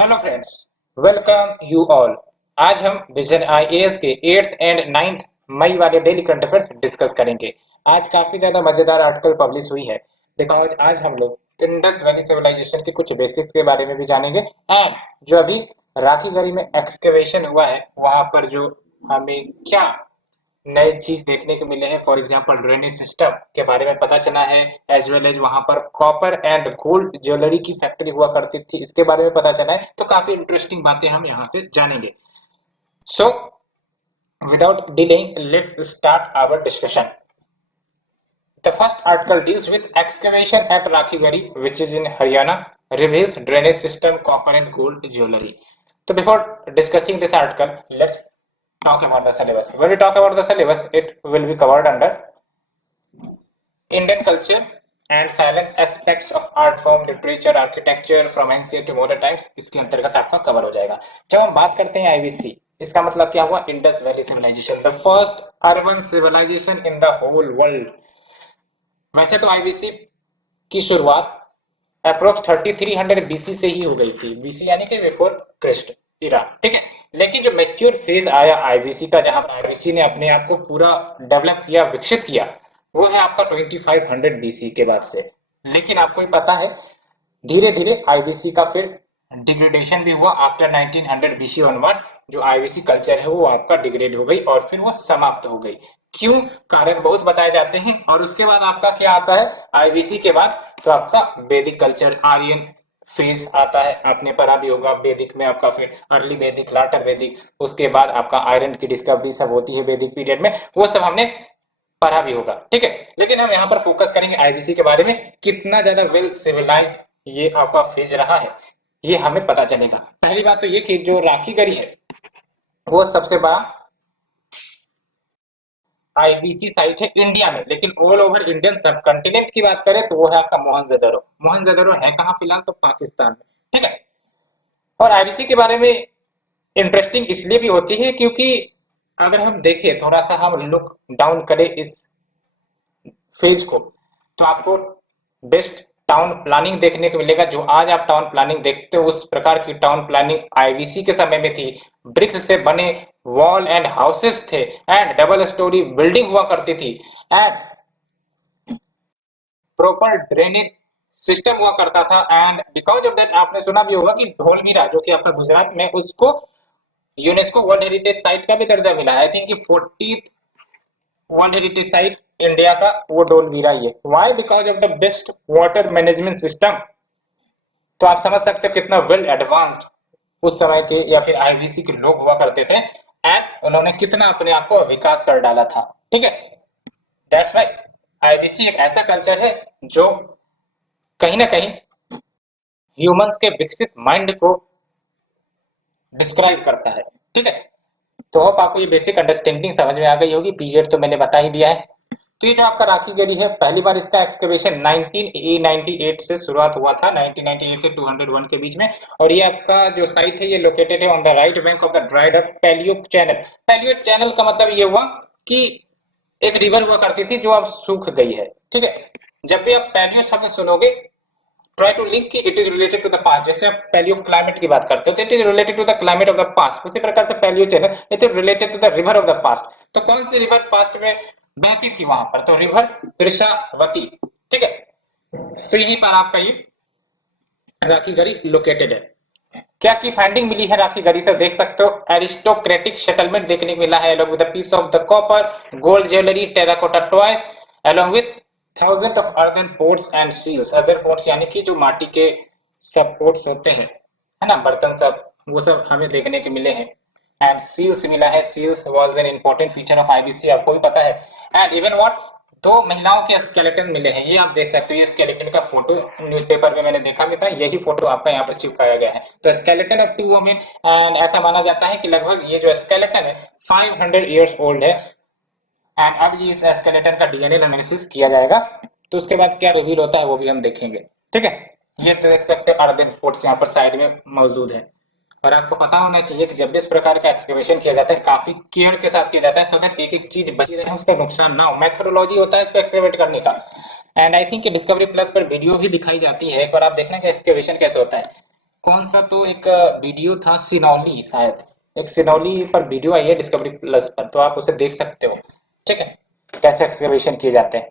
Hello friends, welcome you all. आज हम vision IAS के 8th एंड 9th मई वाले डेली करंट अफेयर्स डिस्कस करेंगे। आज काफी ज्यादा मजेदार आर्टिकल पब्लिश हुई है बिकॉज आज हम लोग इंडस वैली सिविलाइजेशन के कुछ बेसिक्स के बारे में भी जानेंगे एंड जो अभी राखीगढ़ी में एक्सकेवेशन हुआ है वहां पर जो हमें क्या नए चीज देखने को मिले हैं। फॉर एग्जांपल ड्रेनेज सिस्टम के बारे में पता चला है, एज वेल एज वहां पर कॉपर एंड गोल्ड ज्वेलरी की फैक्ट्री हुआ करती थी, इसके बारे में पता चला है। तो काफी इंटरेस्टिंग बातें हम यहाँ से जानेंगे। So without delaying let's start our discussion. The first article deals with excavation at Rakhigari, which is in Haryana, reveals drainage system, copper and gold jewelry. So before discussing this article, let's talk about the syllabus. When we talk about the syllabus, it will be covered under Indian culture and silent aspects of art form, literature, architecture from ancient to modern times। इसके अंतर्गत आपका cover हो जाएगा। जब हम बात करते हैं आईवीसी, इसका मतलब क्या हुआ? Indus valley civilisation, the first urban civilisation in the whole world. वैसे तो आईवीसी की शुरुआत अप्रोक्स 3300 बीसी से ही हो गई थी। बीसी यानी कि बिफोर क्रिस्ट इरा, ठीक है। लेकिन जो मैच्योर फेज आया आईवीसी का, जहां आईवीसी ने अपने आप को पूरा डेवलप किया, विकसित किया, वो है आपका 2500 बीसी के बाद से। लेकिन आपको ही पता है धीरे धीरे आईवीसी का फिर डिग्रेडेशन भी हुआ। आफ्टर 1900 बीसी ऑनवर्ड जो आईवीसी कल्चर है वो आपका डिग्रेड हो गई और फिर वो समाप्त हो गई। क्यों? कारण बहुत बताए जाते हैं। और उसके बाद आपका क्या आता है आईवीसी के बाद? तो आपका वैदिक कल्चर, आर्यन फेज आता है। आपने पढ़ा भी होगा वैदिक में, आपका फिर अर्ली वैदिक, लाटर वैदिक, उसके बाद आपका आयरन की डिस्कवरी सब होती है वैदिक पीरियड में, वो सब हमने पढ़ा भी होगा, ठीक है। लेकिन हम यहाँ पर फोकस करेंगे आईवीसी के बारे में। कितना ज्यादा वेल सिविलाइज्ड ये आपका फेज रहा है ये हमें पता चलेगा। पहली बात तो ये कि जो राखीगढ़ी है वो सबसे बड़ा आईवीसी साइट है इंडिया में। लेकिन ऑल ओवर इंडियन सब कंटिनेंट की बात करें तो वो है आपका मोहनजोदड़ो। मोहनजोदड़ो है कहाँ? फिलहाल तो पाकिस्तान में, ठीक है। और आईवीसी के बारे में इंटरेस्टिंग इसलिए भी होती है क्योंकि अगर हम देखें, थोड़ा सा हम लुक डाउन करें इस फेज को, तो आपको बेस्ट टाउन प्लानिंग देखने को मिलेगा। जो आज आप टाउन प्लानिंग देखते हो उस प्रकार की टाउन प्लानिंग आईवीसी के समय में थी। ब्रिक्स से बने वॉल एंड हाउसेस थे एंड डबल स्टोरी बिल्डिंग हुआ करती थी एंड प्रॉपर ड्रेनेज सिस्टम हुआ करता था। एंड बिकॉज ऑफ दैट आपने सुना भी होगा कि ढोलमीरा जो कि आपका गुजरात में, उसको यूनेस्को वर्ल्ड हेरिटेज साइट का भी दर्जा मिला। I think 40th world heritage site India का वो ढोलमीरा ही है। Why? Because of the best water management system. तो आप समझ सकते हो कितना वेल एडवांस्ड उस समय के या फिर आईवीसी के लोग हुआ करते थे एंड उन्होंने कितना अपने आप को विकास कर डाला था, ठीक है। दैट्स वाई आईवीसी एक ऐसा कल्चर है जो कहीं ना कहीं ह्यूमंस के विकसित माइंड को डिस्क्राइब करता है, ठीक है। तो होप आपको ये बेसिक अंडरस्टैंडिंग समझ में आ गई होगी। पीरियड तो मैंने बता ही दिया है। तो ये जो आपका राखीगढ़ी है, पहली बार इसका एक्सकवेशन 1998 से शुरुआत हुआ था, 1998 से 201 के बीच में। और ये आपका जो साइट है ये लोकेटेड है on the right bank of the dried up palaeochannel. Palaeochannel का मतलब ये हुआ कि एक रिवर हुआ करती थी जो अब सूख गई है, ठीक है। जब भी आप पैलियो शब्द सुनोगे, ट्राई टू लिंक कि it is related to the past. जैसे आप पैलियो क्लाइमेट की बात करते हो तो it is related to the climate of the past, उसी प्रकार से palaeo channel it is related to the river of the past. तो कौन सी रिवर पास्ट में बहती थी वहां पर? तो रिवर त्रिशावती, ठीक है। तो यहीं पर आपका ये राखीगढ़ी लोकेटेड है। क्या की फाइंडिंग मिली है राखीगढ़ी से? देख सकते हो एरिस्टोक्रेटिक सेटलमेंट देखने को मिला है, along with the piece of the copper, gold jewellery, terracotta toys, along with thousand of earthen pots and seals. Other pots यानी कि जो माटी के सब पोट्स होते हैं, है ना, बर्तन सब, वो सब हमें देखने को मिले हैं। एंड सील्स मिला है। Seals was an important feature of IBC, आपको भी पता है। एंड इवन व्हाट, दो महिलाओं के स्केलेटन मिले हैं, ये आप देख सकते हो। ये स्केलेटन का फोटो न्यूज़पेपर में मैंने देखा भी था, यही फोटो आपका यहाँ पर चिपकाया गया है। तो स्केलेटन ऑफ 2 वुमेन, एंड ऐसा माना जाता है कि लगभग ये जो स्केलेटन है 500 ईयर्स ओल्ड है। एंड अब जी इस स्केलेटन का डीएनए एनालिसिस किया जाएगा, तो उसके बाद क्या रिवील होता है वो भी हम देखेंगे, ठीक है। ये तो देख सकते हैं अर्दन पोर्ट्स यहाँ पर साइड में मौजूद है। और आपको पता होना चाहिए कि जब भी इस प्रकार का एक्सकवेशन किया जाता है काफी केयर के साथ किया जाता है, सो दैट एक एक चीज बची रहे, उसका नुकसान ना हो। मेथोडोलॉजी होता है इसको एक्सकवेट करने का। And I think discovery plus पर वीडियो भी दिखाई जाती है, एक बार आप देखना कि एक्सकवेशन कैसे होता है। कौन सा, तो एक वीडियो था सिनौली शायद, एक सिनौली पर वीडियो आई है डिस्कवरी प्लस पर, तो आप उसे देख सकते हो। ठीक है, कैसे एक्सकवेशन किए जाते हैं।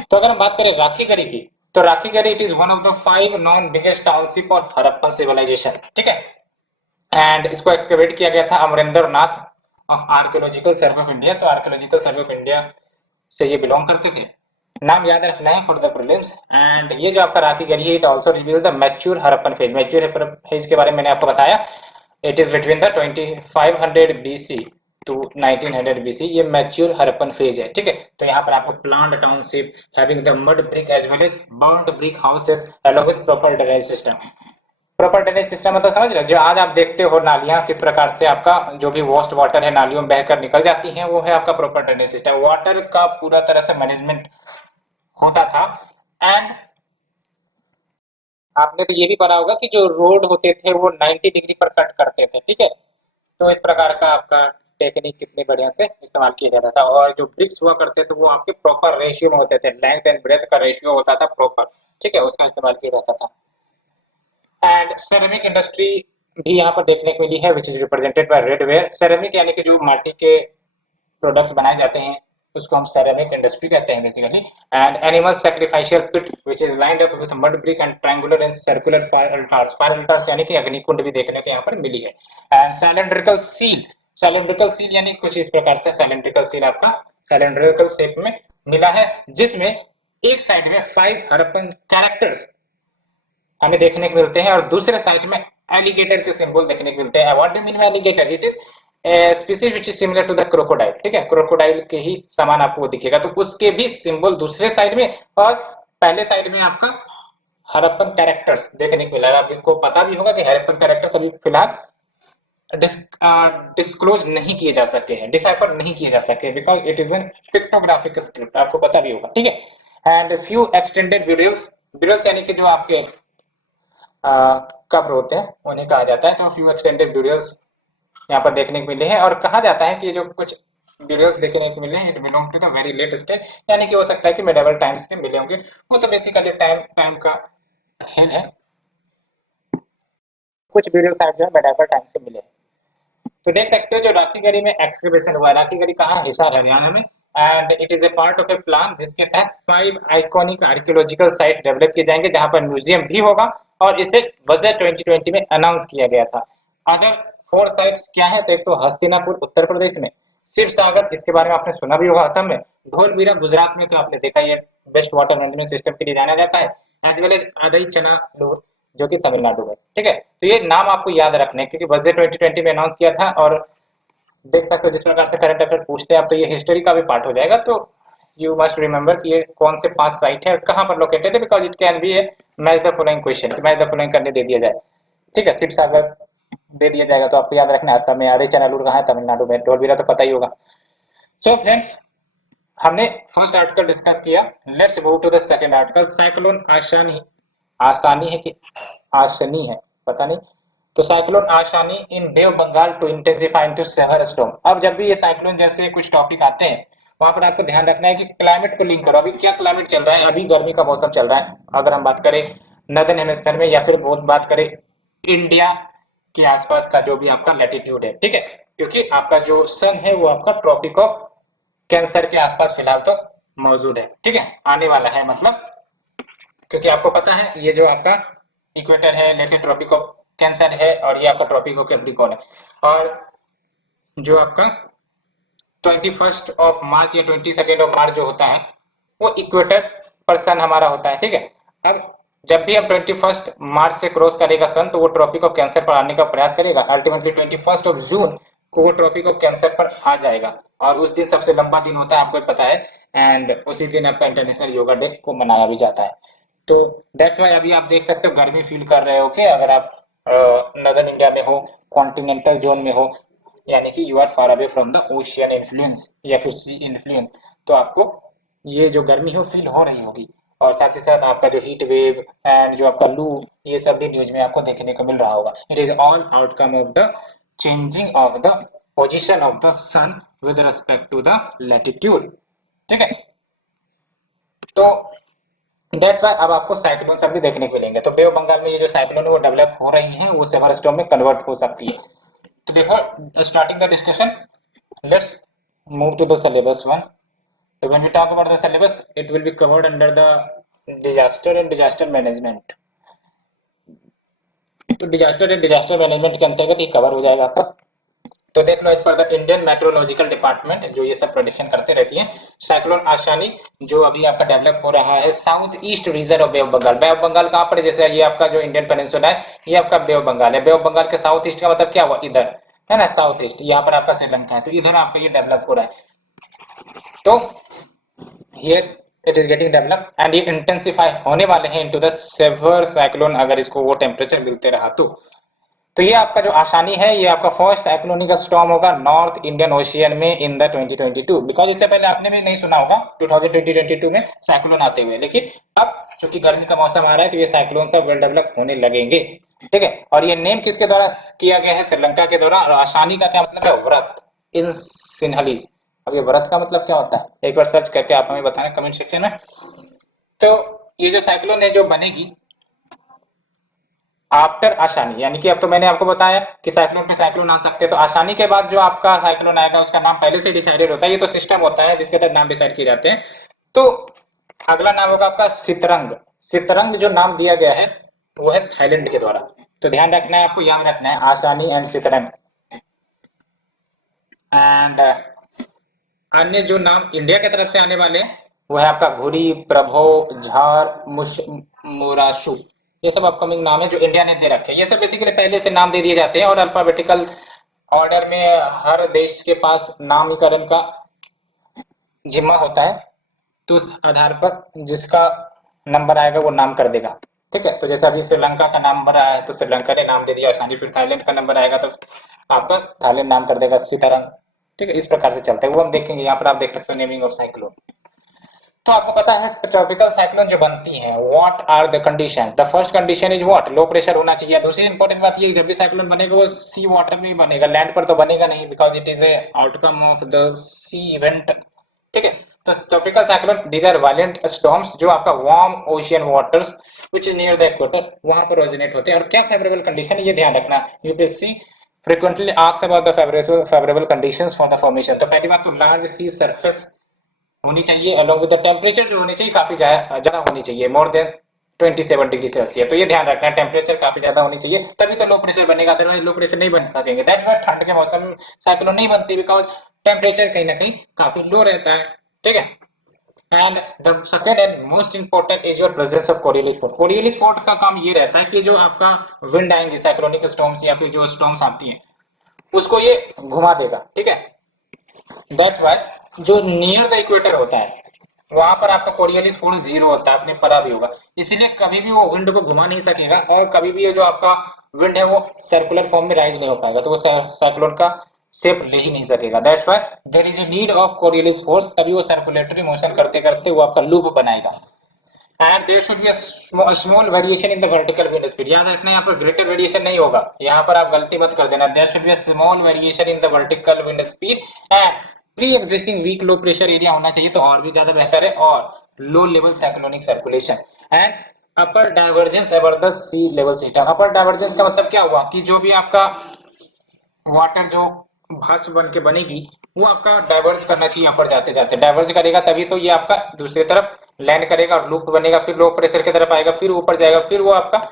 तो अगर हम बात करें राखीगढ़ी की, तो Rakhigarhi it is one of the 5 known biggest township of Harappan civilisation. ठीक है, एंड इसको एक्सकवेट किया गया था Amarinder Nath of archaeological survey of India. तो आर्कियोलॉजिकल सर्वे ऑफ इंडिया से ये बिलोंग करते थे। नाम याद रखना है फॉर द प्रीलिम्स। एंड ये जो आपका राखीगढ़ी है, it also reveal the mature Harappan phase. Mature Harappan phase के बारे में मैंने आपको बताया, it is between the 2500 BC to 1900 BC, ये मैच्योर हड़प्पन फेज है। ठीक है, तो यहाँ पर आपको planned township having the mud brick as well as burnt brick houses along with proper drainage system. Proper drainage system मतलब समझ रहे हो, जो आज आप देखते हो नालियां किस प्रकार से आपका जो भी वेस्ट वाटर है नालियों में बहकर निकल जाती हैं, वो है आपका प्रॉपर ड्रेनेज सिस्टम। वाटर का पूरा तरह से मैनेजमेंट होता था। एंड आपने तो ये भी पढ़ा होगा कि जो रोड होते थे वो 90 डिग्री पर कट करते थे। ठीक है, तो इस प्रकार का आपका टेक्निक कितने बढ़िया से इस्तेमाल किया जाता था। और जो ब्रिक्स हुआ करते थे वो आपके प्रॉपर रेशियो में होते थे, लेंथ एंड ब्रेथ का रेशियो होता था प्रॉपर। ठीक है, उसका इस्तेमाल किया जाता था। एंड सेरेमिक इंडस्ट्री भी यहाँ पर देखने को मिली है, which is represented by redware. Ceramic यानी कि जो माटी के प्रोडक्ट्स बनाए जाते हैं उसको हम सेरेमिक इंडस्ट्री कहते हैं basically. And animal sacrificial pit which is lined up with mud brick and triangular and circular fire altars. Fire altars यानी कि अग्निकुंड भी देखने को यहाँ पर मिली है। And cylindrical seal, cylindrical seal यानी कुछ इस प्रकार से सिलिंड्रिकल सील आपका सिलिंड्रिकल शेप में मिला है, जिसमें एक साइड में 5 हड़प्पन कैरेक्टर्स हमें देखने को मिलते हैं और दूसरे साइड में एलिगेटर के सिंबल देखने को मिलते हैं। What do mean by alligator? It is species which is similar to the crocodile. ठीक है, क्रोकोडाइल के ही समान आपको दिखेगा, तो उसके भी सिंबल दूसरे साइड में और पहले साइड में आपका हड़प्पन कैरेक्टर्स देखने को मिला। आपको पता भी होगा कि हड़प्पन कैरेक्टर्स अभी फिलहाल डिस्क्लोज नहीं किए जा सके हैं, डिसाइफर नहीं किए जा सके, because it is an pictographic script, आपको पता भी होगा। ठीक है, एंड फ्यू एक्सटेंडेड ब्यूरल्स, ब्यूरल्स यानी कि जो आपके कब्र होते हैं उन्हें कहा जाता है। तो फ्यू एक्सटेंडेड ब्यूरियल्स यहाँ पर देखने को मिले हैं और कहा जाता है कि जो कुछ ब्यूरियल्स देखने को मिले हैं it belong to the very late stage, यानी कि हो सकता है कि मेडिवल टाइम्स के मिले होंगे। वो तो बेसिकली टाइम टाइम का खेल है, कुछ ब्यूरियल साइट जो है मेडिवल टाइम्स के मिले हैं। तो देख सकते हो जो राखीगढ़ी में एक्सकवेशन हुआ है, राखीगढ़ी कहाँ, हिसार हरियाणा में। And it is A part of A plan जिसके तहत 5 आइकॉनिक आर्कियोलॉजिकल साइट्स डेवलप किए जाएंगे, जहां पर म्यूजियम भी होगा और इसे बजट 2020 में अनाउंस किया गया था। अगर 4 साइट्स क्या है, तो एक तो हस्तिनापुर उत्तर प्रदेश में, शिव सागर इसके बारे में आपने सुना भी होगा असम में, ढोलबीरा गुजरात में, तो आपने देखा ये बेस्ट वाटर मैनेजमेंट सिस्टम के लिए जाना जाता है, एज वेल एज अदई चनालूर जो कि तमिलनाडु में। ठीक है, तो ये नाम आपको याद रखने क्योंकि बजट 2020 में अनाउंस किया था। और देख सकते हो जिस प्रकार से करंट अफेयर पूछते हैं आप, तो ये हिस्ट्री का भी पार्ट हो जाएगा। तो यू मस्ट रिमेंबर कि ये कौन से 5 साइट है और कहाँ पर लोकेटेड है, because it can B A match the following question, कि मैच द फॉलोइंग करने दे दिया जाए। ठीक है, शिव सागर दे दिया जाएगा तो आपको याद रखना है असम में, आधे चनालूर कहाँ है, तमिलनाडु में, ढोलबीरा तो पता ही होगा। सो फ्रेंड्स, हमने फर्स्ट आर्टिकल डिस्कस किया, let's move to the second article. Cyclone Asani, Asani है कि आशनी है पता नहीं, तो cyclone Asani in Bay of Bengal to intensify into severe storm. अब जब भी ये साइक्लोन जैसे कुछ टॉपिक आते हैं वहां पर आपको ध्यान रखना है कि क्लाइमेट को लिंक करो। अभी क्या क्लाइमेट चल रहा है, अभी गर्मी का मौसम चल रहा है अगर हम बात करें नॉर्दर्न हेमिस्फीयर में, या फिर बहुत बात करें इंडिया के आसपास का जो भी आपका लैटिट्यूड है। ठीक है, क्योंकि आपका जो सन है वो आपका ट्रॉपिक ऑफ कैंसर के आसपास फिलहाल तो मौजूद है। ठीक है, आने वाला है मतलब, क्योंकि आपको पता है ये जो आपका इक्वेटर है लेट्स ट्रॉपिक ऑफ कैंसर है और ये आपका ट्रॉपिक ऑफ कैप्रिकॉर्न है। और जो आपका 21 ऑफ मार्च या 22 ऑफ मार्च जो होता है वो इक्वेटर पर सन हमारा होता है। ठीक है, अब जब भी हम 21 मार्च से क्रॉस करेगा सन तो वो ट्रॉपिक ऑफ कैंसर पर आने का प्रयास करेगा। अल्टीमेटली 21 जून को वो ट्रॉपिक ऑफ कैंसर पर आ जाएगा और उस दिन सबसे लंबा दिन होता है, आपको पता है। एंड उसी दिन आपका इंटरनेशनल योगा डे को मनाया भी जाता है। तो दैट्स वाई अभी आप देख सकते हो गर्मी फील कर रहे हो कि अगर आप नॉर्दर्न इंडिया में हो, कॉन्टिनेंटल जोन में हो, यानी कि you are far away from the ocean influence या फिर सी इन्फ्लुएंस, तो आपको ये जो गर्मी है वो फील हो रही होगी। और साथ ही साथ आपका जो हीट वेव एंड जो आपका लू, ये सब भी न्यूज में आपको देखने को मिल रहा होगा। It is all outcome of the changing of the position of the sun with respect to the latitude. ठीक है, तो दैट्स वाई अब आपको साइक्लोन सब भी देखने को मिलेंगे। तो बे ऑफ बंगाल में ये जो साइक्लोन है वो डेवलप हो रही है, वो सेवर स्टॉर्म में कन्वर्ट हो सकती है। तो before starting the discussion, let's move to the syllabus one. So when we talk about the syllabus, it will be covered under the disaster and disaster management. तो डिजास्टर एंड डिजास्टर मैनेजमेंट के अंतर्गत ये cover हो जाएगा आपका। तो देख लो, as per the Indian Meteorological Department जो ये सब प्रेडिक्शन करते रहती है, साइक्लोन आशानी जो अभी आपका डेवलप हो रहा है south east region of bay of Bengal. Bay of Bengal कहाँ पर है? जैसे ये आपका जो इंडियन पेनिनसुला है, ये आपका बे ऑफ बंगाल है। बे ऑफ बंगाल के साउथ ईस्ट का मतलब क्या हुआ? इधर है ना, साउथ ईस्ट। यहाँ पर आपका श्रीलंका है, तो इधर आपका ये डेवलप हो रहा है। तो here it is getting developed and ये इंटेंसिफाई होने वाले हैं इनटू द सेवर साइक्लोन, अगर इसको वो टेम्परेचर मिलते रहा तो ये आपका जो आसानी है, ये आपका फर्स्ट साइक्लोनिक स्टॉर्म होगा नॉर्थ इंडियन ओशियन में इन द 2022। बिकॉज इससे पहले आपने भी नहीं सुना होगा 2022 में साइक्लोन आते हुए, लेकिन अब चूंकि गर्मी का मौसम आ रहा है तो ये साइक्लोन सब वेल डेवलप होने लगेंगे। ठीक है, और ये नेम किसके द्वारा किया गया है? श्रीलंका के द्वारा। और आसानी का क्या मतलब है? व्रत इन सिन्हलीज। अब ये व्रत का मतलब क्या होता है, एक बार सर्च करके आप हमें बताना कमेंट सेक्शन में। तो ये जो साइक्लोन है जो बनेगी आफ्टर आसानी, यानी कि अब तो मैंने आपको बताया कि साइक्लोन पे साइक्लोन आ सकते हैं, तो आसानी के बाद जो आपका साइक्लोन आएगा उसका नाम पहले से डिसाइडेड होता है। ये तो सिस्टम होता है जिसके तहत नाम डिसाइड किए जाते हैं। तो अगला नाम होगा आपका सितरंग। सितरंग जो नाम दिया गया है वो है थाईलैंड के द्वारा। तो ध्यान रखना है, आपको याद रखना है आसानी एंड सितरंग। एंड अन्य जो नाम इंडिया की तरफ से आने वाले हैं वो है आपका घुरी, प्रभो, झार, मुराशु। ये सब अपकमिंग नाम है जो इंडिया ने दे रखे हैं। ये सब बेसिकली पहले से नाम दे दिए जाते हैं और अल्फाबेटिकल ऑर्डर में हर देश के पास नामकरण का जिम्मा होता है। तो उस आधार पर जिसका नंबर आएगा वो नाम कर देगा। ठीक है, तो जैसे अभी श्रीलंका का नंबर आया है तो श्रीलंका ने नाम दे दिया आसानी, फिर थाईलैंड का नंबर आएगा तो आपका थाईलैंड नाम कर देगा सीतारंग। ठीक है, इस प्रकार से चलता है, वो हम देखेंगे। यहाँ पर आप देख सकते हो नेमिंग ऑफ साइक्लोन। तो आपको पता है ट्रॉपिकल साइक्लोन जो बनती है, what are the condition? The first condition is what? Low pressure होना चाहिए। दूसरी इंपॉर्टेंट बात ये, जब भी साइक्लोन बनेगा वो सी वाटर में ही बनेगा, लैंड पर तो बनेगा नहीं, because it is a outcome of the sea event. ठीक है, तो tropical cyclone these are violent storms जो आपका warm ocean waters which is near the equator वहां पर ओरिजिनेट होते हैं। और क्या फेवरेबल कंडीशन, ये ध्यान रखना, UPSC frequently asks about the favorable conditions for the formation। तो पहली बात तो लार्ज सी सरफेस होनी चाहिए, अलॉन्ग विद द टेम्परेचर जो होनी चाहिए काफी ज्यादा होनी चाहिए, मोर देन 27 डिग्री सेल्सियस। तो ये ध्यान रखना है, टेम्परेचर काफी ज्यादा होनी चाहिए, तभी तो लो प्रेशर बनेगा, अदरवाइज लो प्रेशर नहीं बन सकेंगे। दैट्स व्हाई ठंड के मौसम में साइक्लोन नहीं बनती, बिकॉज टेम्परेचर कहीं ना कहीं काफी लो रहता है। ठीक है, and the second and most important is your presence of Coriolis force. Coriolis force का काम ये रहता है कि जो आपका विंड आएंगे साइक्लोनिक स्टॉर्म्स या फिर जो स्टॉर्म्स आती हैं उसको ये घुमा देगा। ठीक है, दैट्स व्हाई जो नियर द इक्वेटर होता है वहां पर आपका कोरियलिस फोर्स जीरो होता है, आपने पढ़ा भी होगा। इसीलिए कभी भी वो विंड को घुमा नहीं सकेगा और कभी भी ये जो आपका विंड है वो सर्कुलर फॉर्म में राइज नहीं हो पाएगा, तो वो साइक्लोन का शेप ले ही नहीं सकेगा। That's why there is a need of Coriolis force, तभी वो सर्कुलेटरी मोशन करते करते वो आपका लूप बनाएगा। And there should be a small variation in the vertical wind speed. याद रखना, यहाँ पर ग्रेटर वेरिएशन नहीं होगा, यहाँ पर आप गलती मत कर देना। There should be a small variation in the vertical wind speed and pre existing weak low pressure area होना चाहिए, तो और भी ज्यादा बेहतर है। और low level cyclonic circulation and upper divergence over the sea level system. Upper divergence का मतलब क्या हुआ कि जो भी आपका वाटर जो भाप बन के बनेगी वो आपका डाइवर्ज करना चाहिए, अपर जाते जाते डाइवर्ज करेगा, तभी तो ये आपका दूसरी तरफ लैंड करेगा और लूप बनेगा, फिर लो प्रेशर की तरफ आएगा, फिर ऊपर जाएगा, फिर वो आपका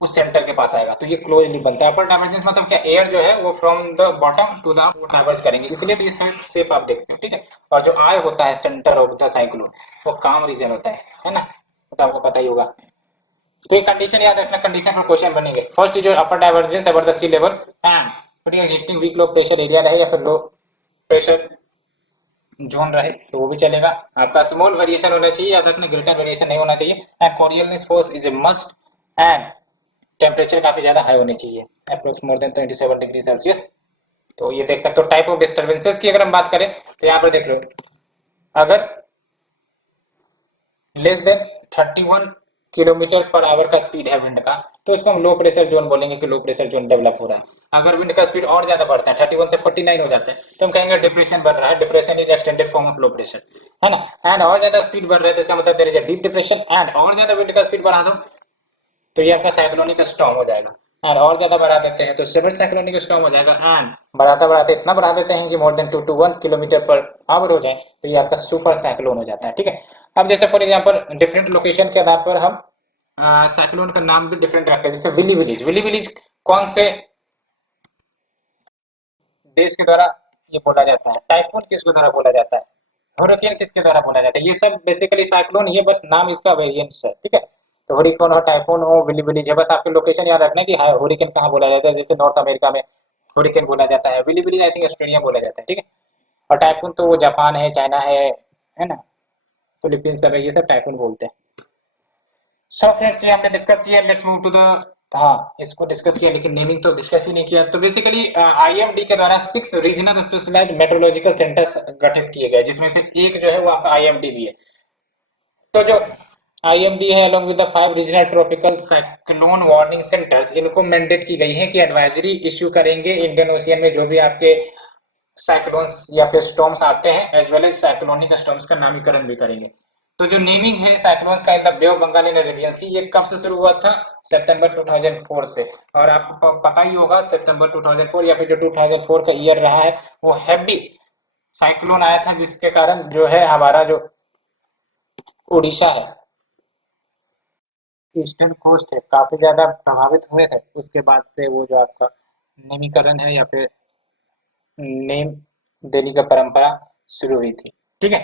उस सेंटर के पास आएगा, तो ये क्लोजली बनता है। अपर डाइवर्जेंस मतलब क्या, एयर जो है वो from the bottom to the diverge करेंगे, इसलिए तो ये शेप आप देखते हो। ठीक है, और जो आई होता है सेंटर ऑफ द साइक्लोन वो काम रीजन होता है ना, तो आपको पता ही होगा। तो ये कंडीशन याद रखना, कंडीशन पर क्वेश्चन बनेंगे। First is upper divergence over the sea level and pre existing weak low pressure area रहे या फिर लो प्रेशर जोन रहे तो वो भी चलेगा। आपका स्मॉल वेरिएशन होना चाहिए, याद रखना ग्रेटर वेरिएशन नहीं होना चाहिए। And Coriolis force is a must and temperature काफी ज्यादा हाई होनी चाहिए, approx more than 27 degree Celsius. तो ये देख सकते हो। टाइप ऑफ डिस्टर्बेंसेस की अगर हम बात करें तो यहाँ पर देख लो, अगर less than 31 kilometre per hour का स्पीड है विंड का, तो इसको हम लो प्रेशर जोन बोलेंगे कि लो प्रेशर जोन डेवलप हो रहा है। अगर विंड का स्पीड और ज्यादा बढ़ता है 31 से 49 हो जाता है तो हम कहेंगे डिप्रेशन बढ़ रहा है, depression is extended form of low pressure, है ना। एंड और ज्यादा स्पीड बढ़ रहा है तो इसका मतलब there is a deep depression, and और ज्यादा विंड का स्पीड बढ़ा दो तो ये आपका साइक्लोनिक स्टॉर्म हो जाएगा। एंड और ज्यादा बढ़ा देते हैं तो सिवियर साइक्लोनिक स्टॉर्म हो जाएगा। एंड बढ़ाते बढ़ाते इतना बढ़ा देते हैं कि मोर than 2 to 1 kilometre per hour हो जाए तो ये आपका सुपर साइक्लोन हो जाता है, ठीक है। अब जैसे फॉर एग्जांपल डिफरेंट लोकेशन के आधार पर हम साइक्लोन का नाम भी डिफरेंट रखते हैं। जैसे विली विलीज, विली विलीज कौन से देश के द्वारा ये बोला जाता है, टाइफून किसके द्वारा बोला जाता है, हरिकेन किसके द्वारा बोला जाता है, ये सब बेसिकली साइक्लोन, ये बस नाम इसका वेरिएंट्स है, ठीक है। तो हरिकेन हो, टाइफून हो, विली विलीज है, बस आपके लोकेशन याद रखना है कि हाँ हरिकेन कहाँ बोला जाता है। जैसे नॉर्थ अमेरिका में हरिकेन बोला जाता है, willy willies I think Australia बोला जाता है, ठीक है। और टाइफून तो वो जापान है, चाइना है ना, फिलीपींस सब है, ये सब टाइफून बोलते हैं। सो फ्रेंड्स ये हमने डिस्कस किया, लेट्स मूव टू द, हाँ इसको डिस्कस किया लेकिन नेमिंग तो डिस्कस ही नहीं किया। तो बेसिकली आईएमडी के द्वारा 6 रीजनल स्पेशलाइज्ड मेट्रोलॉजिकल सेंटर्स गठित किए गए, जिसमें से एक जो है वो आपका आईएमडी भी है। तो जो आईएमडी है along with the 5 regional tropical cyclone warning centres, इनको मैंडेट की गई है कि एडवाइजरी इश्यू करेंगे इंडियन ओशियन में जो भी आपके साइक्लोन्स या फिर स्टॉर्म्स आते हैं, as well as cyclonic storms का नामकरण भी करेंगे। तो जो नेमिंग है साइक्लोन्स का in the Bay of Bengal in Arabian Sea, ये कब से शुरू हुआ था, सितंबर 2004 से। और आपको पता ही होगा सितंबर 2004 या फिर जो 2004 का ईयर रहा है वो हैवी साइक्लोन आया था, जिसके कारण जो है हमारा जो उड़ीसा है, ईस्टर्न कोस्ट है, काफी ज्यादा प्रभावित हुए थे। उसके बाद से वो जो आपका नेमीकरण है या फिर नेम देने का परंपरा शुरू हुई थी, ठीक है।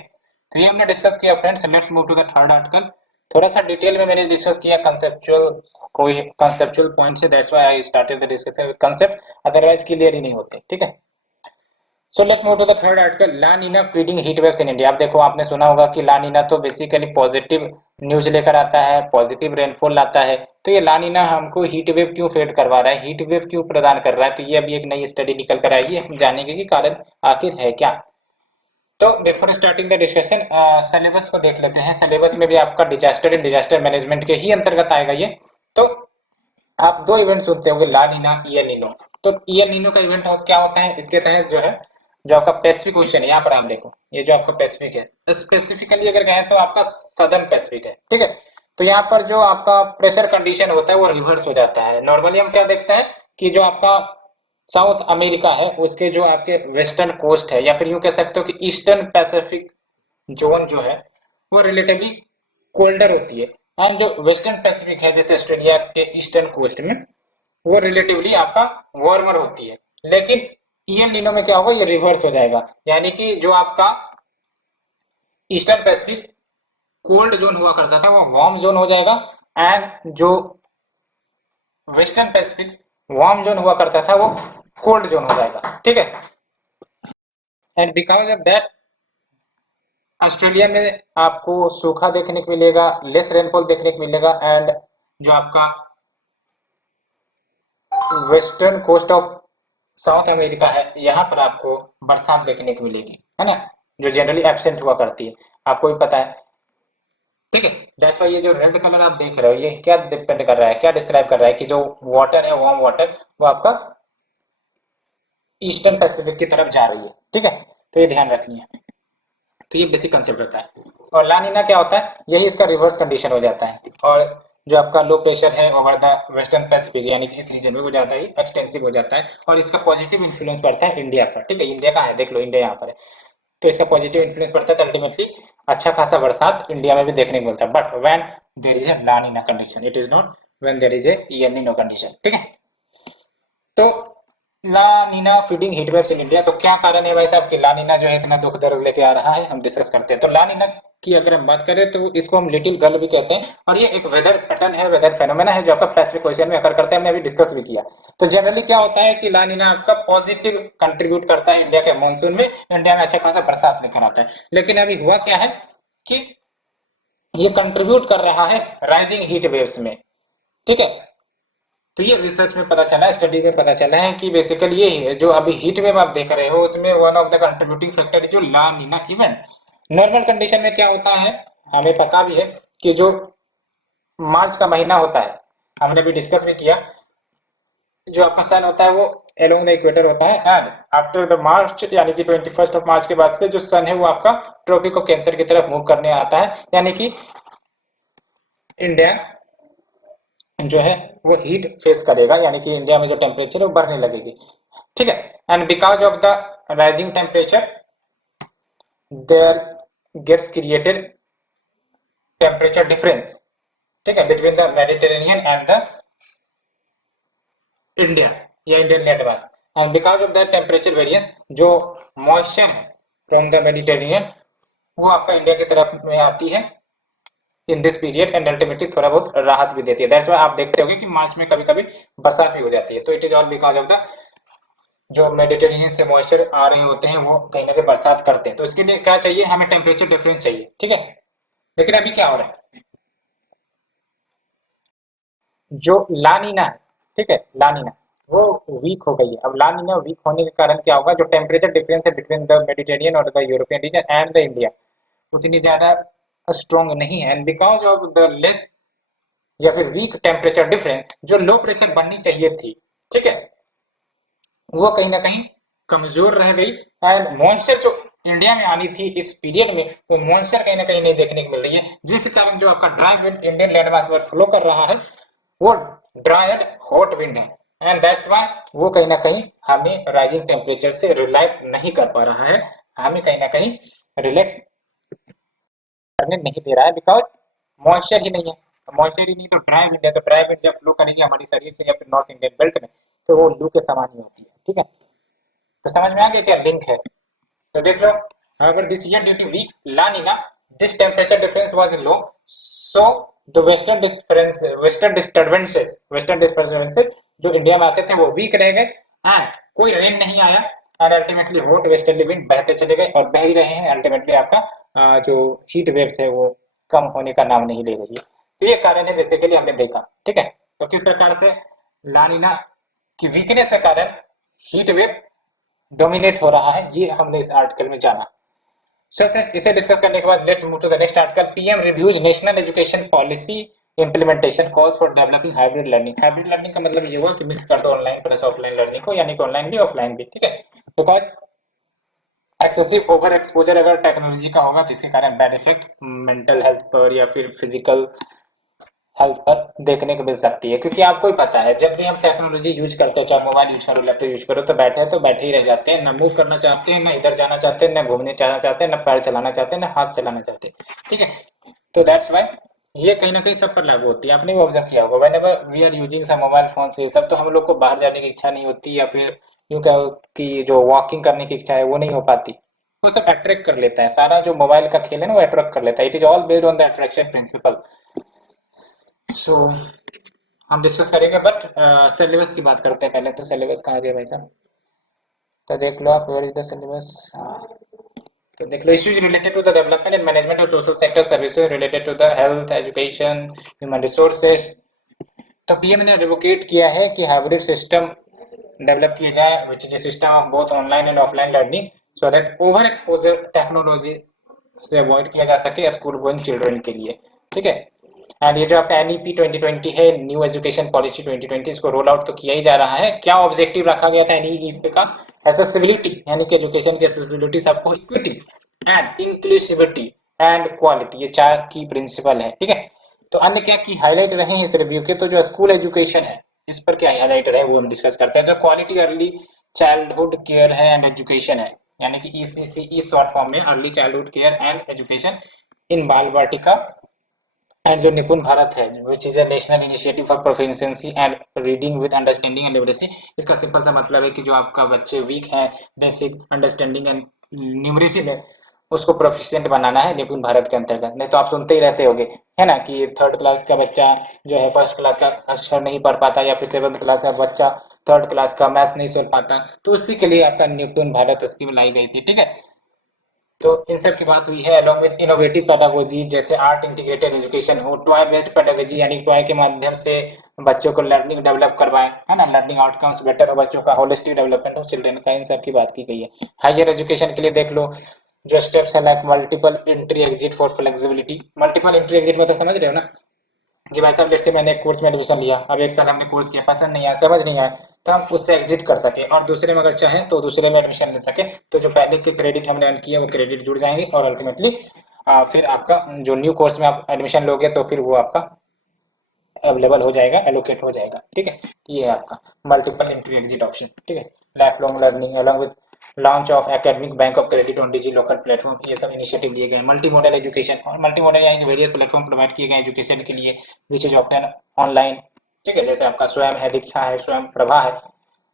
तो ये हमने डिस्कस किया friends. Let's move to the third article. थोड़ा सा डिटेल में मैंने डिस्कस किया कंसेप्चुअल, कोई कंसेप्चुअल पॉइंट से, that's why I started the discussion with concept, otherwise clear ही नहीं होते, ठीक है। So let's move to the third article, La Nina feeding heat waves in India. अब देखो आपने सुना होगा कि ला नीना तो बेसिकली पॉजिटिव न्यूज लेकर आता है, पॉजिटिव रेनफॉल लाता है। तो ये ला नीना हमको हीट वेव क्यों फेड करवा रहा है, हीट वेव क्यों प्रदान कर रहा है, तो ये अभी एक नई स्टडी निकल कर आएगी, हम जानेंगे कि कारण आखिर है क्या। तो before starting the discussion syllabus को देख लेते हैं। सिलेबस में भी आपका डिजास्टर एंड डिजास्टर मैनेजमेंट के ही अंतर्गत आएगा ये। तो आप दो इवेंट सुनते होंगे, ला नीना, ईयर नीनो। तो ईयर नीनो का इवेंट क्या होता है, इसके तहत जो है जो आपका पैसिफिक ओशन है, यहाँ पर आप देखो ये जो आपका पैसिफिक है, स्पेसिफिकली अगर कहें तो आपका सदर्न पैसिफिक है, ठीक है। तो यहाँ पर जो आपका प्रेशर कंडीशन होता है वो रिवर्स हो जाता है। नॉर्मली हम क्या देखते हैं कि जो आपका साउथ अमेरिका है उसके जो आपके वेस्टर्न कोस्ट है, या फिर यूं कह सकते हो कि ईस्टर्न पैसिफिक जोन जो है वो रिलेटिवली कोल्डर होती है। एंड जो वेस्टर्न पैसिफिक है जैसे ऑस्ट्रेलिया के ईस्टर्न कोस्ट में, वो रिलेटिवली आपका वार्मर होती है। लेकिन ईएल नीनो में क्या होगा, ये रिवर्स हो जाएगा, यानी कि जो आपका ईस्टर्न पैसिफिक कोल्ड जोन हुआ करता था वो वार्म जोन हो जाएगा, एंड जो वेस्टर्न पैसिफिक वार्म जोन हुआ करता था वो कोल्ड जोन हो जाएगा, ठीक है। And because of that Australia में आपको सूखा देखने को मिलेगा, लेस रेनफॉल देखने को मिलेगा, एंड जो आपका western coast of south America है यहाँ पर आपको बरसात देखने को मिलेगी, है ना, जो जनरली एब्सेंट हुआ करती है, आपको भी पता है, ठीक है। दैट्स वाई ये जो रेड कलर आप देख रहे हो ये क्या डिपेंड कर रहा है, क्या डिस्क्राइब कर रहा है कि जो वाटर है वार्म वाटर वो आपका ईस्टर्न पैसिफिक की तरफ जा रही है, ठीक है। तो ये ध्यान रखनी है। तो ये बेसिक कंसेप्ट होता है। और लानिना क्या होता है, यही इसका रिवर्स कंडीशन हो जाता है। और जो आपका लो प्रेशर है ओवर द वेस्टर्न पैसिफिक यानी कि इस रीजन में वो ज़्यादा ही एक्सटेंसिव हो जाता है, और इसका पॉजिटिव इन्फ्लुएंस पड़ता है इंडिया पर, ठीक है। इंडिया का है, देख लो इंडिया यहाँ पर है, तो इसका पॉजिटिव इन्फ्लुएंस पड़ता है, तो अल्टीमेटली अच्छा खासा बरसात इंडिया में भी देखने को मिलता है। But when there is a La Nina condition, it is not when there is a El Nino condition, ठीक है। तो La Nina feeding heat waves in India, तो क्या कारण है भाई साहब कि ला नीना जो है इतना दुख दर्द लेके आ रहा है, हम डिस्कस करते हैं। तो ला नीना की अगर हम बात करें तो इसको हम लिटिल गर्ल भी कहते हैं, और ये एक वेदर पैटर्न है, वेदर फेनोमेना है जो आपका पैसिफिक ओशियन में अकर करता है, हमने अभी डिस्कस भी किया। तो जनरली क्या होता है कि ला नीना आपका पॉजिटिव कंट्रीब्यूट करता है इंडिया के मानसून में, इंडिया में अच्छा खासा बरसात लेकर आता है। लेकिन अभी हुआ क्या है कि ये कंट्रीब्यूट कर रहा है राइजिंग हीट वेव्स में, ठीक है। तो ये रिसर्च में पता चला, स्टडी में पता चला है कि बेसिकली ये है जो अभी हीट वेव आप देख रहे हो उसमें one of the contributing factor जो ला नीना इवेंट। नॉर्मल कंडीशन में क्या होता है हमें पता भी है कि जो मार्च का महीना होता है, हमने भी डिस्कस भी किया। जो आपका सन होता है वो एलोंग द इक्वेटर होता है, एंड आफ्टर द मार्च यानी कि 21 मार्च के बाद से जो सन है वो आपका ट्रॉपिक ऑफ कैंसर की तरफ मूव करने आता है, यानी कि इंडिया जो है वो हीट फेस करेगा, यानी कि इंडिया में जो टेम्परेचर है वो बढ़ने लगेगी। ठीक है, and because of the rising temperature there gets created temperature difference, ठीक है, between the Mediterranean and the India या Indian landmark, and because of the temperature variance जो मॉइस्चर है फ्रॉम द मेडिटेरेनियन वो आपका इंडिया की तरफ में आती है in this period, and ultimately थोड़ा बहुत राहत भी देती है। दैट्स व्हाई आप देखते होंगे कि मार्च में कभी कभी बरसात भी हो जाती है, तो it is all because of the जो मेडिटेरेनियन से मॉइस्चर आ रहे होते हैं वो कहीं ना कहीं बरसात करते हैं। तो इसके लिए क्या चाहिए, हमें टेम्परेचर डिफरेंस चाहिए, ठीक है। लेकिन अभी क्या हो रहा है, जो लानीना है, ठीक है, लानीना वो वीक हो गई है। अब लानीना वीक होने के कारण क्या होगा, जो टेम्परेचर डिफरेंस है बिटवीन द मेडिटेरियन और the European region and the India उतनी ज्यादा स्ट्रॉन्ग नहीं है, and because of the less या फिर वीक टेम्परेचर डिफरेंस जो लो प्रेशर बननी चाहिए थी, ठीक है, वो कहीं ना कहीं कमजोर रह गई, एंड मॉइस्चर जो इंडिया में आनी थी इस पीरियड में वो मॉइस्चर कहीं ना कहीं नहीं देखने को मिल रही है, जिस कारण जो आपका ड्राई विंड इंडियन लैंडमास पर फ्लो कर रहा है वो ड्राई एंड हॉट विंड है, एंड दैट्स व्हाई वो कहीं ना कहीं हमें राइजिंग टेम्परेचर से रिलाइट नहीं कर पा रहा है, हमें कहीं ना कहीं रिलैक्स करने नहीं दे रहा है, बिकॉज मॉइस्चर ही नहीं है। मॉइस्चर ही नहीं तो ड्राई विंड है, तो ड्राई विंड जब फ्लो करेगी हमारी शरीर से या फिर नॉर्थ इंडियन बेल्ट में तो वो लू के समान ही होती है, ठीक है। तो समझ में आ गया क्या लिंक है। तो देख लो, however this year due to weak La Nina this temperature difference was low, so the western disturbances जो इंडिया में आते थे वो वीक रह गए, एंड कोई रेन नहीं आया, और अल्टीमेटली हॉट वेस्टर्ली विंड बहते चले गए और बह ही रहे हैं, अल्टीमेटली आपका जो हीट वेव्स है वो कम होने का नाम नहीं ले रही है। तो ये कारण है बेसिकली हमने देखा, ठीक है। तो किस प्रकार से लानीना की वीकनेस के कारण हीट वेव डोमिनेट हो रहा है ये हमने इस आर्टिकल में जाना। सो फ्रेंड्स, इसे डिस्कस करने के बाद let's move to the next article. PM reviews national education policy implementation calls for developing hybrid learning. Hybrid learning का मतलब ये हुआ कि मिक्स कर दो ऑनलाइन प्लस ऑफलाइन लर्निंग को, यानी कि ऑनलाइन भी ऑफलाइन भी, ठीक है। बिकॉज एक्सेसिव ओवर एक्सपोजर अगर टेक्नोलॉजी का होगा तो इसके कारण बैड इफेक्ट मेंटल हेल्थ पर या फिर फिजिकल हेल्थ पर देखने को मिल सकती है, क्योंकि आपको ही पता है जब भी हम टेक्नोलॉजी यूज करते हो, चाहे मोबाइल यूज करो लैपटॉप यूज करो, तो बैठे ही रह जाते हैं, ना मूव करना चाहते हैं, ना इधर जाना चाहते हैं, ना घूमने जाना चाहते हैं, ना पैर चलाना चाहते हैं, ना हाथ चलाना चाहते हैं, ठीक है। तो दैट्स वाई ये कहीं ना कहीं सब पर लागू होती है। आपने भी ऑब्जर्व किया होगा whenever we are using some mobile phone से सब, तो हम लोग को बाहर जाने की इच्छा नहीं होती, या फिर यूँ कहो कि जो वॉकिंग करने की इच्छा है वो नहीं हो पाती। वो सब अट्रैक्ट कर लेता है, सारा जो मोबाइल का खेल है ना वो अट्रैक्ट कर लेता है। It is all based on the attraction principle. So हम डिस्कस करेंगे, बट सिलेबस की बात करते हैं पहले। तो सिलेबस कहाँ गया भाई साहब, तो देख लो आप, वेयर इज द सिलेबस। तो देख लो, issues related to the development and management of social sector services related to the health education human resources. तो पीएम ने एडवोकेट किया है कि हाइब्रिड सिस्टम डेवलप किया जाए which is system of both online and offline learning, so that over exposure technology से avoid किया जा सके स्कूल गोइंग चिल्ड्रन के लिए, ठीक है। एंड ये जो आपका एनईपी 2020 है, न्यू एजुकेशन पॉलिसी 2020, इसको रोल आउट तो किया ही जा रहा है। क्या ऑब्जेक्टिव रखा गया था एनईपी का, एसेसिबिलिटी यानी कि एजुकेशन की एसेसिबिलिटी, सबको equity and inclusivity and quality, ये चार की प्रिंसिपल है, ठीक है। तो अन्य क्या की हाईलाइट रहे हैं इस रिव्यू के, तो जो स्कूल एजुकेशन है इस पर क्या हाईलाइट रहे वो हम डिस्कस करते हैं। जो क्वालिटी अर्ली चाइल्डहुड केयर है एंड एजुकेशन है, यानी कि ईसीसी ई शॉर्ट फॉर्म में early childhood care and education in बाल वाटिका, एंड जो निपुण भारत है which is a national initiative for proficiency and reading with understanding and literacy. इसका सिंपल सा मतलब है कि जो आपका बच्चे वीक हैं बेसिक अंडरस्टैंडिंग एंड न्यूमरेसी में, उसको प्रोफिशिएंट बनाना है निपुण भारत के अंतर्गत। नहीं तो आप सुनते ही रहते होगे, है ना, कि थर्ड क्लास का बच्चा जो है फर्स्ट क्लास का अक्षर नहीं पढ़ पाता, या फिर सेवंथ क्लास का बच्चा थर्ड क्लास का मैथ्स नहीं सोच पाता। तो उसी के लिए आपका निपुण भारत स्कीम लाई गई थी, ठीक है। तो इन सब की बात हुई है, अलॉन्ग विद इनोवेटिव पेडागोजी, जैसे आर्ट इंटीग्रेटेड एजुकेशन हो, टॉय बेस्ड पेडागोजी यानी टॉय के माध्यम से बच्चों को लर्निंग डेवलप करवाए, है ना, लर्निंग आउटकम्स बेटर हो बच्चों का, होलिस्टिक डेवलपमेंट हो चिल्ड्रन का, इन सब की बात की गई है। हायर एजुकेशन के लिए देख लो जो स्टेप्स है, like multiple entry exit for flexibility. Multiple entry exit मतलब समझ रहे हो ना, कि भाई साहब लेट्स से मैंने एक कोर्स में एडमिशन लिया, अब एक साल हमने कोर्स किया, पसंद नहीं आया, समझ नहीं आया, तो हम उससे एग्जिट कर सके और दूसरे में अगर चाहें तो दूसरे में एडमिशन ले सके। तो जो पहले के क्रेडिट हमने अर्न किया वो क्रेडिट जुड़ जाएंगे और अल्टीमेटली फिर आपका जो न्यू कोर्स में आप एडमिशन लोगे तो फिर वो आपका अवेलेबल हो जाएगा, एलोकेट हो जाएगा। ठीक है, तो ये है आपका मल्टीपल एंट्री एग्जिट ऑप्शन। ठीक है, lifelong learning along with launch of academic bank of credit on DigiLocker platform, ये सब इनिशिएटिव लिए गए। मल्टी मॉडल एजुकेशन, और मल्टी मॉडल यानी वेरियस प्लेटफॉर्म प्रोवाइड किए गए एजुकेशन के लिए विच इज ऑप्शन ऑनलाइन। ठीक है, जैसे आपका स्वयं है, दीक्षा है, स्वयं प्रभा है,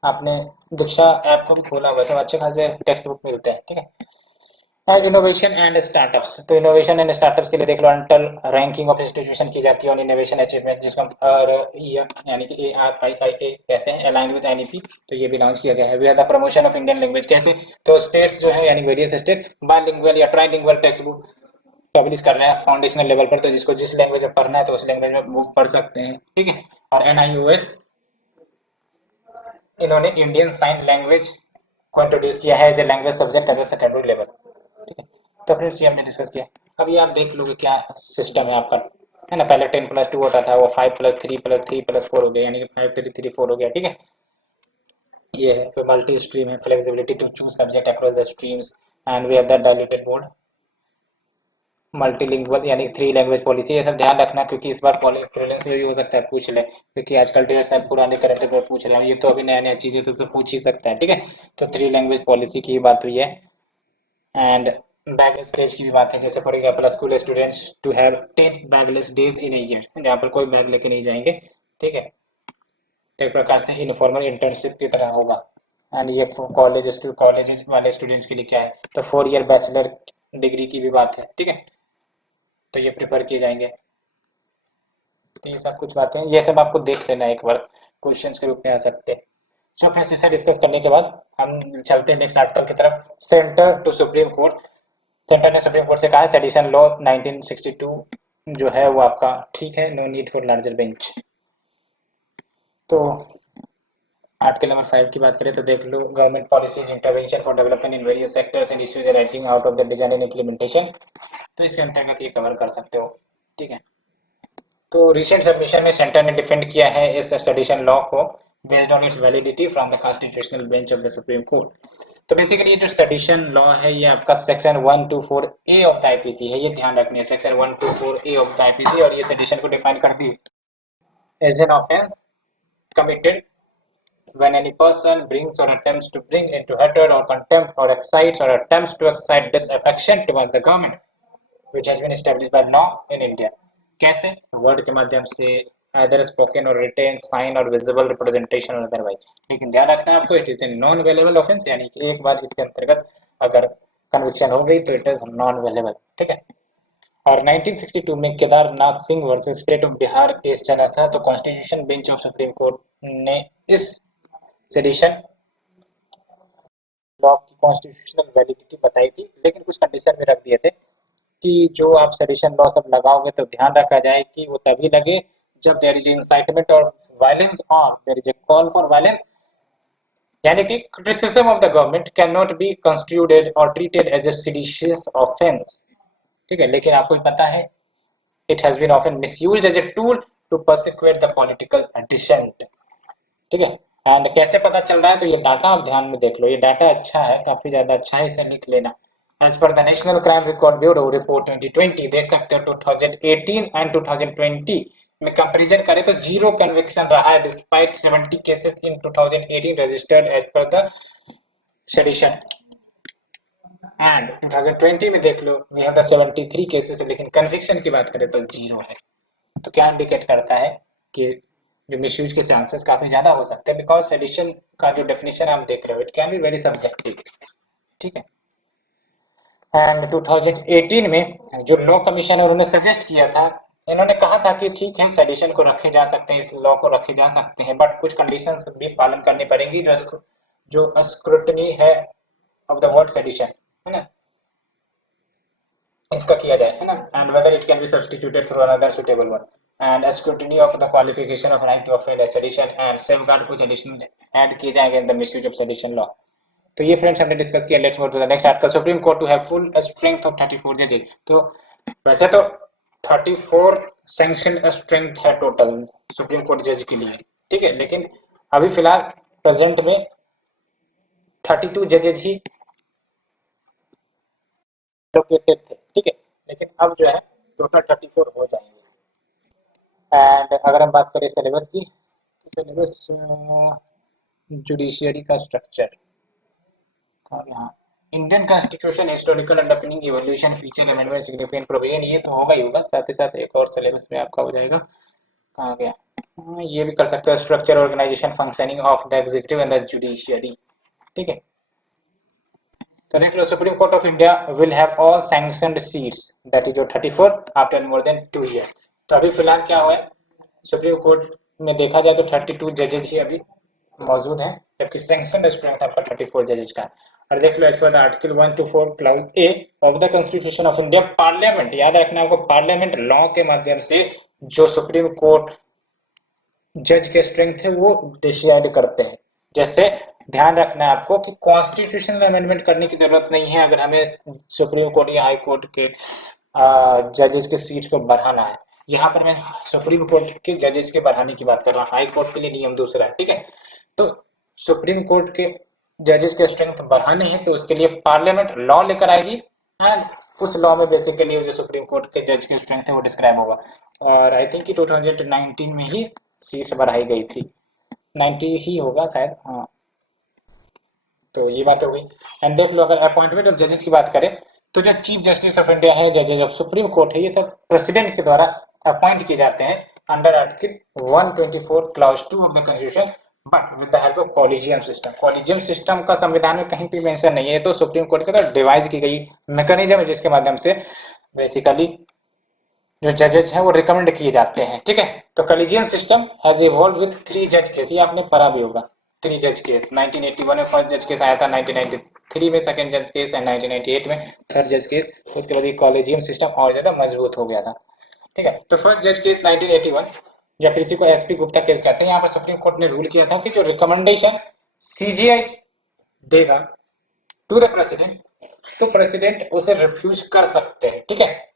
आपने दीक्षा ऐप को भी खोला होगा, सब अच्छे खासे टेक्स्ट बुक मिलते हैं। ठीक है, और इनोवेशन एंड स्टार्टअप्स, तो इनोवेशन एंड स्टार्टअप्स के लिए देख लो अंटल रैंकिंग ऑफ इंस्टीट्यूशन की जाती है ऑन इनोवेशन अचीवमेंट, जिसको हम यानी कि ARIIA कहते हैं, अलाइन विद NEP। तो ये भी लॉन्च किया गया है। We are the promotion of Indian language, कैसे, तो स्टेट्स जो है यानी वेरियस स्टेट बाइलिंगुअल या ट्राइलिंगुअल टेक्स्ट बुक पब्लिश कर रहे हैं फाउंडेशनल लेवल पर, तो जिसको जिस लैंग्वेज में पढ़ना है तो उस लैंग्वेज में बुक पढ़ सकते हैं। ठीक है, और NIOS इन्होंने इंडियन साइन लैंग्वेज को इंट्रोड्यूस किया है as a language subject at the secondary level. ठीक है, तो फ्रेंड्स ये हमने डिस्कस किया। अब ये आप देख लोगे क्या सिस्टम है आपका, है ना। पहले 10+2 होता था, वो 5+3+3+4 हो गया, यानी कि 5 3 3 4 हो गया। ठीक है, ये है तो मल्टी स्ट्रीम है, flexibility to choose subject across the streams, and we have the diluted board, multilingual यानी 3 लैंग्वेज पॉलिसी। ये सब ध्यान रखना क्योंकि इस बार प्रीलिम्स में भी हो सकता है पूछ ले, क्योंकि आजकल ढेर सारे पुराने करंट अफेयर पूछ रहे हैं, ये तो अभी नया नया चीजें तो पूछ ही सकता है। ठीक है, तो 3 लैंग्वेज पॉलिसी की बात हुई है। एंड बैगलेस डेज की भी बात है, जैसे for example school students to have 10 bagless days in a year, जहाँ पर कोई बैग लेके नहीं जाएंगे। ठीक है, तो एक प्रकार से इनफॉर्मल इंटर्नशिप की तरह होगा। एंड ये कॉलेज वाले स्टूडेंट्स के लिए क्या है, तो 4 ईयर बैचलर डिग्री की भी बात है। ठीक है, तो ये प्रिफर किए जाएंगे। तो ये सब कुछ बातें, ये सब आपको देख लेना एक बार, क्वेश्चंस के रूप में आ सकते हैं। सो फिर इसे डिस्कस करने के बाद हम चलते हैं नेक्स्ट आर्टिकल की तरफ। Centre to supreme court, centre ने सुप्रीम कोर्ट से कहा है सेडिशन लॉ 1962 जो है वो आपका ठीक है, no need for larger bench. तो आर्टिकल नंबर 5 की बात करें तो देख लो, government policies intervention for development in various sectors and issues arising out of the design and implementation, तो इसके अंतर्गत ये कवर कर सकते हो। ठीक है, तो रिसेंट सबमिशन में सेंटर ने डिफेंड किया है इस सेडिशन लॉ को based on it's validity from the constitutional bench of the Supreme court. तो बेसिकली ये जो सेडिशन लॉ है ये आपका section 124A of the IPC है, ये ध्यान रखने, section 124A of the IPC, और ये सेडिशन को डिफाइन करती है as an offence committed when any person brings or attempts to bring into hatred or contempt or excites or attempts to excite disaffection towards the government which has been established by law in India। कैसे, word के माध्यम से, either spoken or written, sign or visible representation or otherwise। लेकिन ध्यान रखना है आपको, it is a non available offence, यानी कि एक बार इसके अंतर्गत अगर कन्विक्शन हो गई तो इट इज नॉन अवेलेबल। ठीक है, और 1962 में Kedarnath Singh versus state of Bihar case चला था, तो constitution bench of supreme court ने इस सेडिशन लॉ की कॉन्स्टिट्यूशनल वैलिडिटी बताई थी, लेकिन कुछ कंडीशन में रख दिए थे कि जो आप सेडिशन लॉ सब लगाओगे तो ध्यान रखा जाए कि वो तभी लगे जब देयर इज इंसाइटमेंट और वायलेंस और there is a call for violence, यानी कि criticism of the government can not be constituted और treated as a seditious offence. ठीक है, लेकिन आपको पता है it has been often misused as a tool to persecute the political dissent. ठीक है, एंड कैसे पता चल रहा है, तो ये डाटा आप ध्यान में देख लो, ये डाटा अच्छा है, काफी ज्यादा अच्छा है, इसे लिख लेना। As per the national crime record bureau report 2020 देख सकते हो 2018 एंड 2020 में कंपैरिजन करें तो जीरो कन्विक्शन रहा है despite 70 cases in 2018 registered as per the sedition, and 2020 में देख लो वी हैव द 73 केसेस, लेकिन कन्विक्शन की बात करें तो जीरो है। तो क्या इंडिकेट करता है कि जो मिसयूज के चांसेस काफी ज्यादा हो सकते हैं, बिकॉज सेडिशन का जो डेफिनेशन आप देख रहे हो it can be very subjective. ठीक है, एंड 2018 में जो लॉ कमीशन उन्होंने सजेस्ट किया था, इन्होंने कहा था कि ठीक है सेडिशन को रखे जा सकते हैं, इस लॉ को रखे जा सकते हैं, बट कुछ कंडीशंस भी पालन करनी पड़ेंगी, जो स्क्रूटनी है ऑफ द वर्ड सेडिशन, है ना, इसका किया जाए, है ना, and whether it can be substituted through another suitable one, and scrutiny of the qualification of right to offend sedition, and safeguard कुछ एडिशनल ऐड किए जाएंगे in the misuse of sedition law. तो ये फ्रेंड्स हमने discuss किया। Let's move to the next article, supreme court to have full strength of 34 जजेस। तो वैसे तो 34 सैंक्शन स्ट्रेंथ है टोटल सुप्रीम कोर्ट जज के लिए, ठीक है। लेकिन अभी फिलहाल प्रेजेंट में 32 जजेज ही लोकेटेड थे, ठीक है। लेकिन अब जो है टोटल 34 हो जाएंगे। एंड अगर हम बात करें सिलेबस की, तो सिलेबस जुडिशियरी का स्ट्रक्चर और यहाँ Indian constitution historical underpinning evolution feature amendment significant provision, ये तो होगा ही होगा। साथ ही साथ एक और सिलेबस में आपका हो जाएगा, कहाँ गया, ये भी कर सकते हो, structure organization functioning of the executive and the judiciary, ठीक है। तो देख लो, Supreme Court of India will have all sanctioned seats that is 34 after more than 2 years. तो अभी फिलहाल क्या हुआ है, सुप्रीम कोर्ट में देखा जाए तो 32 जजेज ही अभी मौजूद हैं, जबकि सैंक्शनड स्ट्रेंथ आपका 34 जजेज का है। और देख लो इसके बाद article 1 to 4 clause A of the constitution of India, parliament, याद रखना आपको, पार्लियामेंट लॉ के माध्यम से जो सुप्रीम कोर्ट जज के स्ट्रेंथ है वो डिसाइड करते हैं। जैसे ध्यान रखना है आपको कि कॉन्स्टिट्यूशन में अमेंडमेंट करने की जरूरत नहीं है अगर हमें सुप्रीम कोर्ट या हाई कोर्ट के जजेस के सीट को बढ़ाना है। यहाँ पर मैं सुप्रीम कोर्ट के जजेस के बढ़ाने की बात कर रहा हूँ, हाई कोर्ट के लिए नियम दूसरा है, ठीक है। तो सुप्रीम कोर्ट के जजेस के स्ट्रेंथ बढ़ाने हैं तो उसके लिए पार्लियामेंट लॉ लेकर आएगी, एंड उस लॉ में बेसिकली जो सुप्रीम कोर्ट के जज के स्ट्रेंथ है वो डिस्क्राइब होगा। और आई थिंक कि 2019 में ही सीट बढ़ाई गई थी, 90 ही होगा शायद, हाँ। तो ये बात हो गई। एंड देख लो, अगर अपॉइंटमेंट ऑफ जजेस की बात करें तो जो चीफ जस्टिस ऑफ इंडिया है, जजेस ऑफ सुप्रीम कोर्ट है, ये सब प्रेसिडेंट के द्वारा अपॉइंट किए जाते हैं under article 124 clause 2 of the constitution, but with the help of collegium system. Collegium system का संविधान में कहीं भी मेंशन नहीं है, तो सुप्रीम कोर्ट के द्वारा डिवाइस की गई मैकेनिज्म है जिसके माध्यम से बेसिकली जो जजेज हैं वो रिकमेंड किए जाते हैं, ठीक है। तो collegium system has evolve with 3 जज केस, ये आपने पढ़ा भी होगा, 3 जज केस। 1981 में फर्स्ट जज केस आया था, 1993 में सेकंड जज केस एंड 1998 में थर्ड जज केस। तो उसके बाद ये कॉलेजियम सिस्टम और ज्यादा मजबूत हो गया था, ठीक है। तो फर्स्ट जज केस 1981, या किसी को एसपी गुप्ता केस कहते हैं। यहाँ पर सुप्रीम कोर्ट ने रूल किया था कि जो रिकमेंडेशन सीजीआई देगा टू द प्रेसिडेंट, तो प्रेसिडेंट उसे रिफ्यूज कर सकते हैं, ठीक है,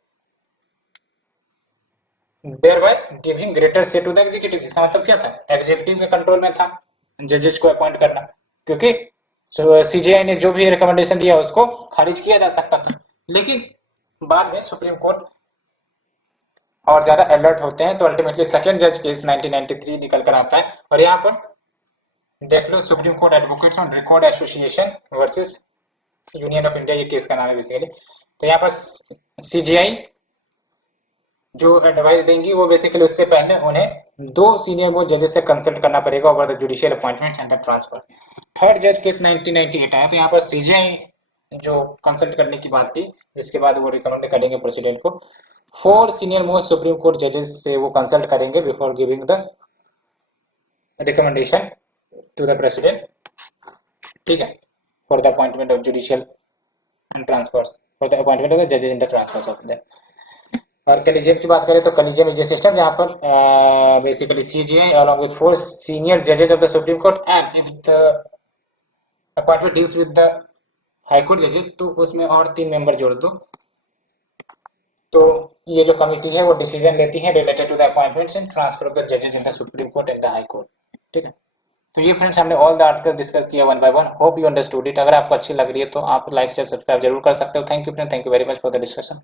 thereby giving greater say to the executive। इसका मतलब क्या था, एग्जीक्यूटिव के कंट्रोल में था जजेस को अपॉइंट करना, क्योंकि सीजीआई ने जो भी रिकमेंडेशन दिया उसको खारिज किया जा सकता था। लेकिन बाद में सुप्रीम कोर्ट और ज्यादा अलर्ट होते हैं, तो अल्टीमेटली सेकंड जज केस 1993 निकल कर आता है। और यहाँ पर देख लो, Supreme Court advocates on record association versus Union of India, ये केस का नाम है बेसिकली। तो यहाँ पर सीजीआई जो एडवाइस देंगी वो बेसिकली उससे पहले उन्हें 2 सीनियर मोस्ट जजेस से कंसल्ट करना पड़ेगा over the judicial appointment and the transfer. Third जज केस 1998 आया, तो यहाँ पर सीजीआई जो कंसल्ट करने की बात थी, जिसके बाद वो रिकमेंड करेंगे प्रेसिडेंट को। 4 सीनियर मोस्ट सुप्रीम कोर्ट जजेस से वो कंसल्ट करेंगे before giving the recommendation to the president, ठीक है, for the appointment of judicial and transfer, for the appointment of the जजेस in the transfer of the. और कॉलेजियम की बात करें तो कॉलेजियम इज ए सिस्टम जहाँ पर basically CGI along with 4 senior जजेस of the Supreme Court and if the appointment deals with the High court जजेस, तो उसमें और 3 मेंबर जोड़ दो। तो ये जो कमिटी है वो डिसीजन लेती है related to the appointments and transfer of the जजेस in the Supreme Court and the High Court, ठीक है। तो ये फ्रेंड्स हमने ऑल द आर्टिकल डिस्कस किया one by one. Hope you understood it. अगर आपको अच्छी लग रही है तो आप लाइक शेयर सब्सक्राइब जरूर कर सकते हो। Thank you friend, thank you very much for the discussion.